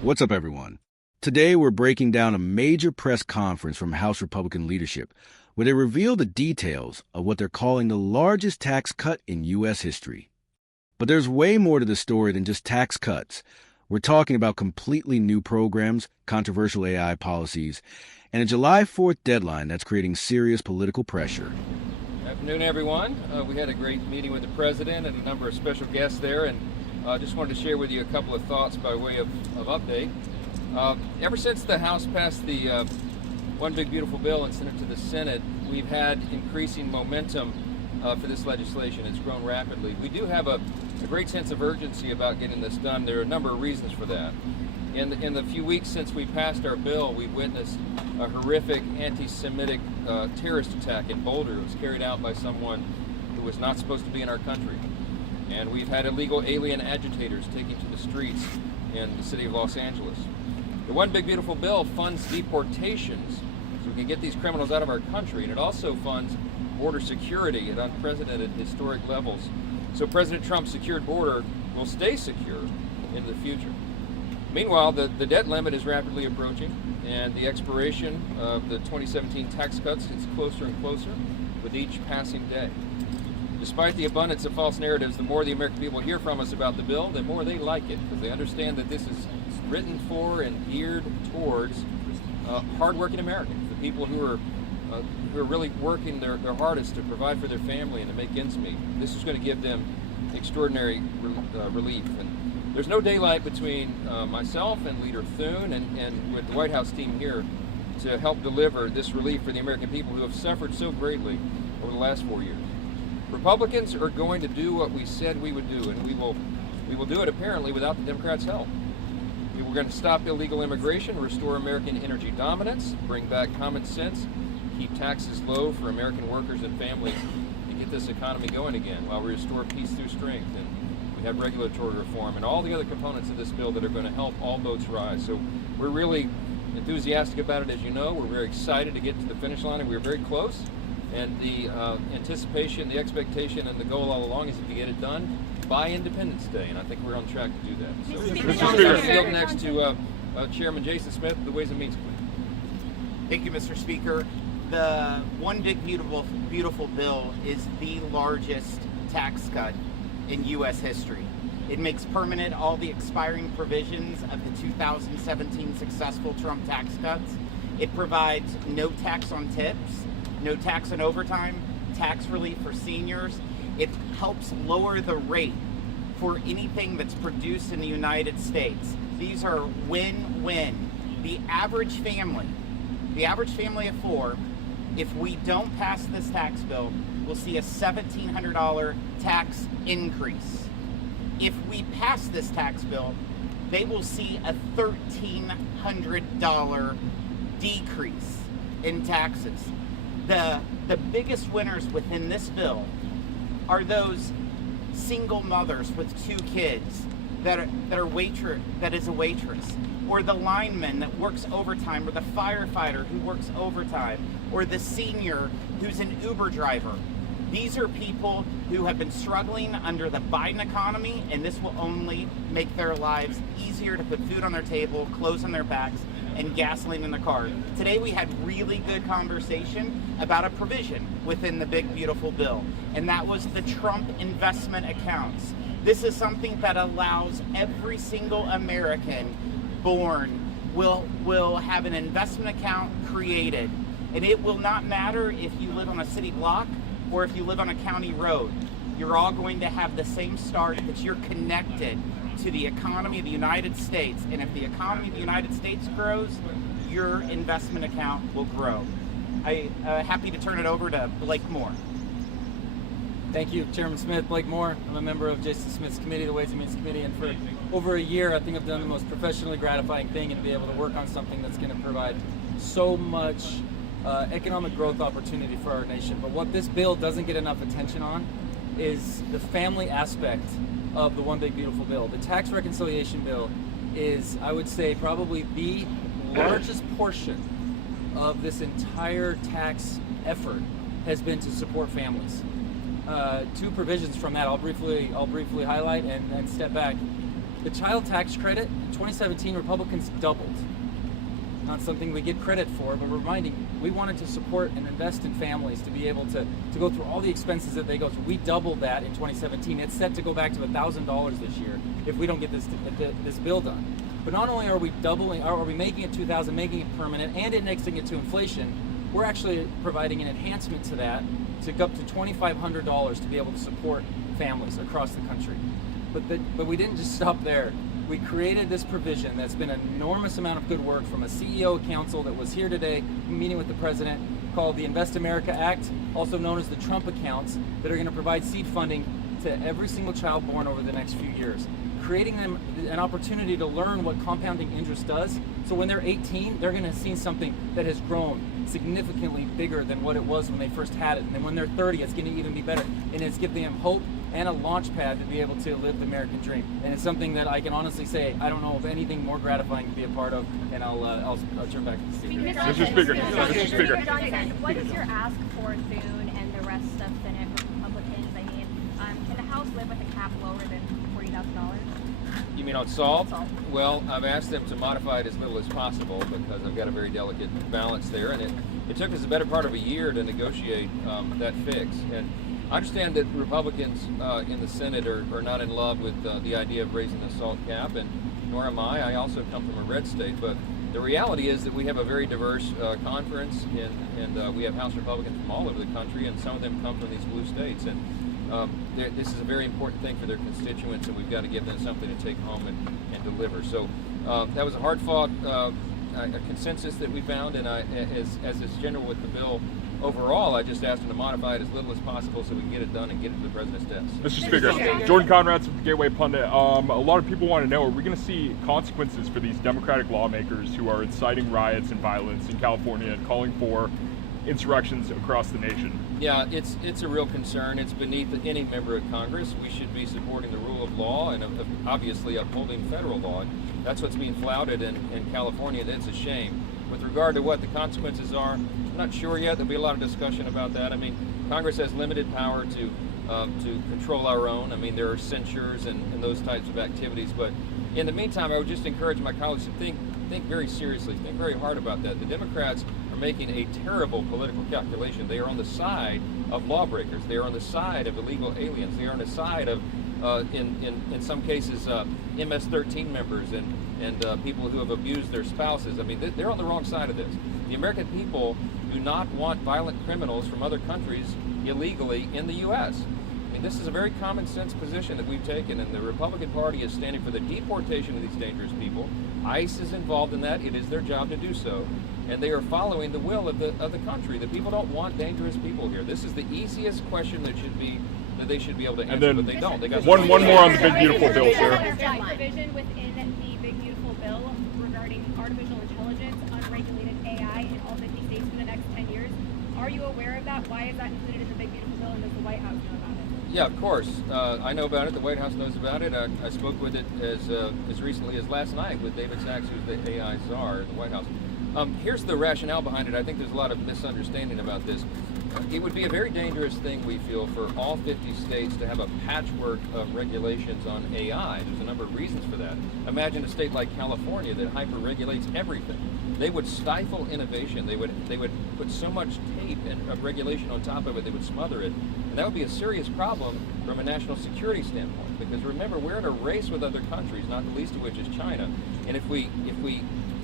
What's up, everyone? Today, we're breaking down a major press conference from House Republican leadership, where they reveal the details of what they're calling the largest tax cut in U.S. history. But there's way more to the story than just tax cuts. We're talking about completely new programs, controversial AI policies, and a July 4th deadline that's creating serious political pressure. Good afternoon, everyone. We had a great meeting with the president and a number of special guests there, and just wanted to share with you a couple of thoughts by way of update. Ever since the House passed the One Big Beautiful Bill and sent it to the Senate, we've had increasing momentum for this legislation. It's grown rapidly. We do have a great sense of urgency about getting this done. There are a number of reasons for that. In the few weeks since we passed our bill, we've witnessed a horrific anti-Semitic terrorist attack in Boulder. It was carried out by someone who was not supposed to be in our country. And we've had illegal alien agitators taking to the streets in the city of Los Angeles. The One Big Beautiful Bill funds deportations so we can get these criminals out of our country, and it also funds border security at unprecedented historic levels. So President Trump's secured border will stay secure into the future. Meanwhile, the debt limit is rapidly approaching, and the expiration of the 2017 tax cuts is closer and closer with each passing day. Despite the abundance of false narratives, the more the American people hear from us about the bill, the more they like it, because they understand that this is written for and geared towards hardworking Americans, the people who are really working their hardest to provide for their family and to make ends meet. This is going to give them extraordinary relief. And there's no daylight between myself and Leader Thune and with the White House team here to help deliver this relief for the American people who have suffered so greatly over the last 4 years. Republicans are going to do what we said we would do, and we will do it apparently without the Democrats' help. We're going to stop illegal immigration, restore American energy dominance, bring back common sense, keep taxes low for American workers and families, and get this economy going again while we restore peace through strength. And we have regulatory reform and all the other components of this bill that are going to help all boats rise. So we're really enthusiastic about it, as you know. We're very excited to get to the finish line, and we're very close. And the anticipation, the expectation, and the goal all along is to get it done by Independence Day, and I think we're on track to do that. So, Mr. Speaker, field next to Chairman Jason Smith, the Ways and Means Committee. Thank you, Mr. Speaker. The One Big Beautiful Bill is the largest tax cut in U.S. history. It makes permanent all the expiring provisions of the 2017 successful Trump tax cuts. It provides no tax on tips, no tax on overtime, tax relief for seniors. It helps lower the rate for anything that's produced in the United States. These are win-win. The average family of four, if we don't pass this tax bill, will see a $1,700 tax increase. If we pass this tax bill, they will see a $1,300 decrease in taxes. The biggest winners within this bill are those single mothers with 2 kids that is a waitress, or the lineman that works overtime, or the firefighter who works overtime, or the senior who's an Uber driver. These are people who have been struggling under the Biden economy, and this will only make their lives easier to put food on their table, clothes on their backs, and gasoline in the car. Today we had really good conversation about a provision within the Big Beautiful Bill, and that was the Trump investment accounts. This is something that allows every single American born will have an investment account created, and it will not matter if you live on a city block or if you live on a county road. You're all going to have the same start, that you're connected to the economy of the United States. And if the economy of the United States grows, your investment account will grow. I'm happy to turn it over to Blake Moore. Thank you, Chairman Smith. Blake Moore. I'm a member of Jason Smith's committee, the Ways and Means Committee, and for over a year, I think I've done the most professionally gratifying thing, and be able to work on something that's going to provide so much economic growth opportunity for our nation. But what this bill doesn't get enough attention on is the family aspect of the One Big Beautiful Bill. The tax reconciliation bill is, I would say, probably the largest portion of this entire tax effort has been to support families. 2 provisions from that I'll briefly highlight and step back. The child tax credit in 2017, Republicans doubled. Not something we get credit for, but reminding we wanted to support and invest in families to be able to go through all the expenses that they go through. We doubled that in 2017. It's set to go back to $1,000 this year if we don't get this bill done. But not only are we making it $2,000, making it permanent, and indexing it to inflation, we're actually providing an enhancement to that to go up to $2,500 to be able to support families across the country. But we didn't just stop there. We created this provision that's been an enormous amount of good work from a CEO council that was here today meeting with the president, called the Invest America Act, also known as the Trump accounts, that are going to provide seed funding to every single child born over the next few years, creating them an opportunity to learn what compounding interest does. So when they're 18, they're going to see something that has grown significantly bigger than what it was when they first had it. And then when they're 30, it's going to even be better. And it's giving them hope and a launch pad to be able to live the American dream. And it's something that I can honestly say, I don't know of anything more gratifying to be a part of. And I'll turn back to the speaker. Mr. Speaker. What is your ask for Thune and the rest of Senate Republicans? I mean, can the House live with a cap lower than $40,000? You mean on SALT? Well, I've asked them to modify it as little as possible because I've got a very delicate balance there, and it took us the better part of a year to negotiate that fix. And I understand that Republicans in the Senate are not in love with the idea of raising the SALT cap, and nor am I. I also come from a red state, but the reality is that we have a very diverse conference, and we have House Republicans from all over the country, and some of them come from these blue states. And this is a very important thing for their constituents, and we've got to give them something to take home and deliver. So that was a hard-fought a consensus that we found, and as is general with the bill overall, I just asked them to modify it as little as possible so we can get it done and get it to the president's desk. Mr. Speaker, Jordan Conrad's with the Gateway Pundit. A lot of people want to know, are we going to see consequences for these Democratic lawmakers who are inciting riots and violence in California and calling for insurrections across the nation? Yeah, it's a real concern. It's beneath any member of Congress. We should be supporting the rule of law and obviously upholding federal law. That's what's being flouted in California, and it's a shame. With regard to what the consequences are, I'm not sure yet. There'll be a lot of discussion about that. I mean, Congress has limited power to control our own. I mean, there are censures and those types of activities. But in the meantime, I would just encourage my colleagues to think very seriously, think very hard about that. The Democrats are making a terrible political calculation. They are on the side of lawbreakers. They are on the side of illegal aliens. They are on the side of, in some cases, MS-13 members and people who have abused their spouses. I mean, they're on the wrong side of this. The American people do not want violent criminals from other countries illegally in the U.S. I mean, this is a very common sense position that we've taken, and the Republican Party is standing for the deportation of these dangerous people. ICE is involved in that. It is their job to do so. And they are following the will of the country. The people don't want dangerous people here. This is the easiest question that they should be able to answer, but they don't. They got one more on the big beautiful bill, sir. Is there a provision within the big beautiful bill regarding artificial intelligence, unregulated AI in all 50 states for the next 10 years? Are you aware of that? Why is that included in the big beautiful bill, and does the White House know about it? Yeah, of course. I know about it. The White House knows about it. I spoke with it as recently as last night with David Sachs, who's the AI czar at the White House. Here's the rationale behind it. I think there's a lot of misunderstanding about this. It would be a very dangerous thing, we feel, for all 50 states to have a patchwork of regulations on AI. There's a number of reasons for that. Imagine a state like California that hyper-regulates everything. They would stifle innovation. They would put so much tape and regulation on top of it, they would smother it. And that would be a serious problem from a national security standpoint. Because remember, we're in a race with other countries, not the least of which is China. And if we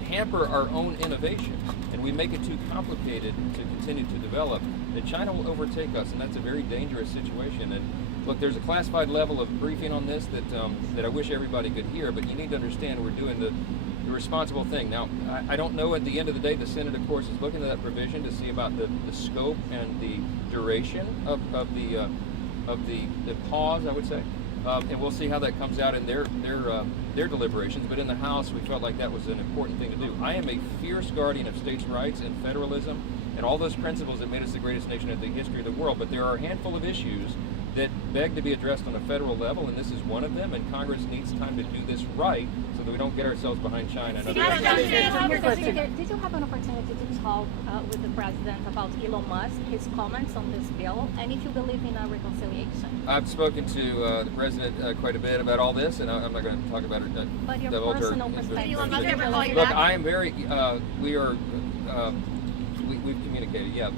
hamper our own innovation and we make it too complicated to continue to develop, then China will overtake us, and that's a very dangerous situation. And look, there's a classified level of briefing on this that I wish everybody could hear, but you need to understand we're doing the responsible thing. Now, I don't know, at the end of the day, the Senate, of course, is looking at that provision to see about the scope and the duration of the pause, I would say. And we'll see how that comes out in their deliberations. But in the House, we felt like that was an important thing to do. I am a fierce guardian of states' rights and federalism and all those principles that made us the greatest nation in the history of the world. But there are a handful of issues that beg to be addressed on a federal level, and this is one of them, and Congress needs time to do this right so that we don't get ourselves behind China and other countries. Did you have an opportunity to talk with the president about Elon Musk, his comments on this bill, and if you believe in a reconciliation? I've spoken to the president quite a bit about all this, and I'm not going to talk about it. But your personal perspective. Look, I am very. We are. We've communicated. Yeah.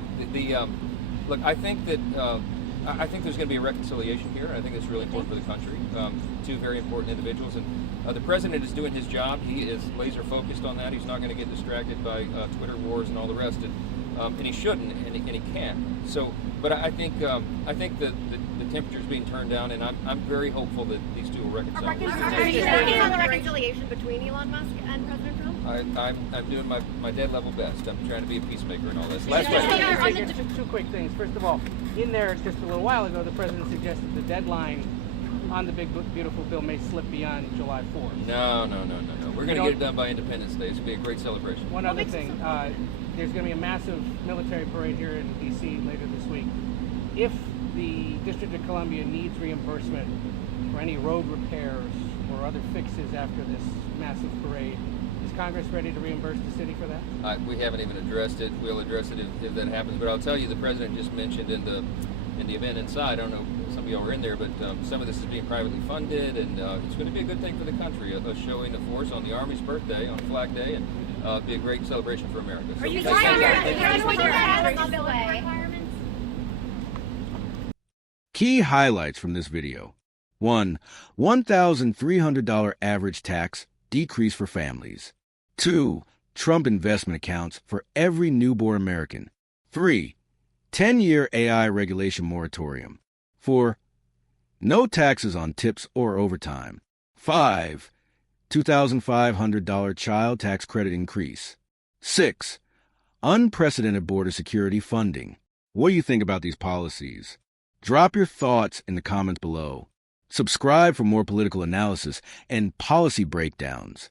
Look, I think that. I think there's going to be a reconciliation here. I think it's really important for the country. Two very important individuals, and the president is doing his job. He is laser focused on that. He's not going to get distracted by Twitter wars and all the rest. And he shouldn't, and he can't. So, but I think the temperature is being turned down, and I'm very hopeful that these two will reconcile. Are you working on the reconciliation between Elon Musk and President Trump? I'm doing my dead level best. I'm trying to be a peacemaker and all this. Last question. Two quick things. First of all, in there just a little while ago, the president suggested the deadline on the big beautiful bill may slip beyond July 4th. No. We're going to get it done by Independence Day. It's going to be a great celebration. One other thing. There's going to be a massive military parade here in D.C. later this week. If the District of Columbia needs reimbursement for any road repairs or other fixes after this massive parade, is Congress ready to reimburse the city for that? We haven't even addressed it. We'll address it if that happens. But I'll tell you, the president just mentioned in the event inside, I don't know, some of y'all were in there, but some of this is being privately funded, and it's going to be a good thing for the country. A showing of force on the Army's birthday, on Flag Day, and be a great celebration for America. So, Are you Key highlights from this video. 1. $1,300 average tax decrease for families. 2. Trump investment accounts for every newborn American. 3. 10-year AI regulation moratorium. 4. No taxes on tips or overtime. 5. $2,500 child tax credit increase. 6. Unprecedented border security funding. What do you think about these policies? Drop your thoughts in the comments below. Subscribe for more political analysis and policy breakdowns.